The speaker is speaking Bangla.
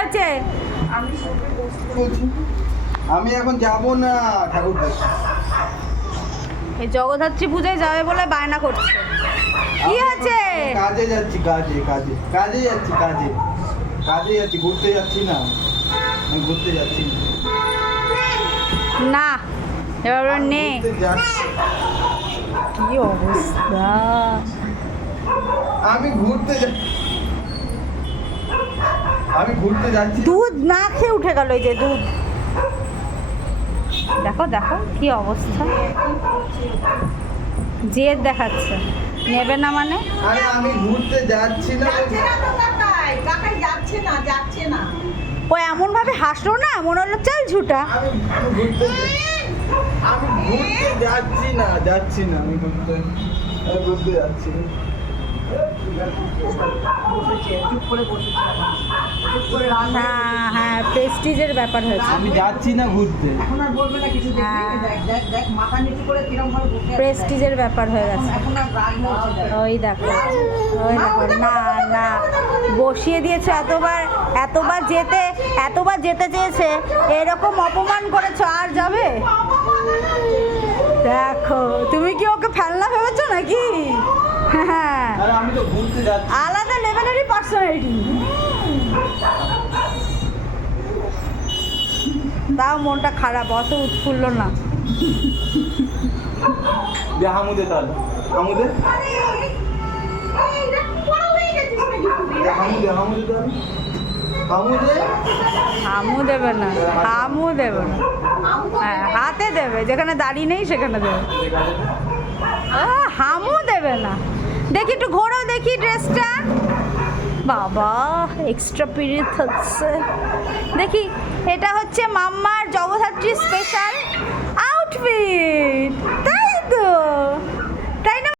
হয়েছে আমি এখন যাব না ঠাকুর এই জগদ্ধাত্রী পূজায় যাবে বলে বায়না করছে। কি আছে? কাজে যাচ্ছি কাজে কাজে। কাজে যাচ্ছি কাজে। কাজে যাচ্ছি ঘুরতে যাচ্ছি না। আমি ঘুরতে যাচ্ছি না। এবার নে যাচ্ছি। কি অবস্থা? আমি ঘুরতে যাচ্ছি আমি ঘুরতে যাচ্ছি। দুধ না খেয়ে উঠে গেল এই যে দুধ। দেখো দেখো কি অবস্থা। জেদ দেখাচ্ছে। নেবে না মানে? আরে আমি ঘুরতে যাচ্ছি না। যাচ্ছে না তো কাকাই। কাকাই যাচ্ছে না যাচ্ছে না। ও এমন ভাবে হাসলো না? মনে হলো চল ঝুটা। আমি ঘুরতে আমি ঘুরতে যাচ্ছি না যাচ্ছি না। আমি ঘুরতে আমি ঘুরতে যাচ্ছি। হ্যাঁ হ্যাঁ প্রেস্টিজের ব্যাপার হয়েছে। আমি যাচ্ছি না ঘুরতে। এখন আর বলবে না কিছু হ্যাঁ। দেখ দেখ দেখ মাথা নিচু করে কিরম ভাবে প্রেস্টিজের ব্যাপার হয়ে গেছে। এখন আর রাগ ওই দেখো ওই দেখো না না। বসিয়ে দিয়েছে এতবার এতবার যেতে এতবার যেতে চেয়েছে এরকম অপমান করেছ আর যাবে? দেখো তুমি কি ওকে ফেলনা ভেবেছো নাকি হ্যাঁ আরে আমি তো ঘুরতে যাচ্ছি আলাদা লেভেলেরই পার্সোনালিটি তাও মনটা খারাপ অত উৎফুল্ল না। হামুদে তাহলে। হামুদে? হামুদে হামুদে তাহলে। হামু দেবে না হামু দেবে না। হ্যাঁ হাতে দেবে যেখানে দাড়ি নেই সেখানে দেবে। হামু দেখি একটু ঘোরো, দেখি ড্রেসটা বাবা এক্সট্রা পিরিয়ড হচ্ছে। দেখি, এটা হচ্ছে মাম্মার জগদ্ধাত্রী স্পেশাল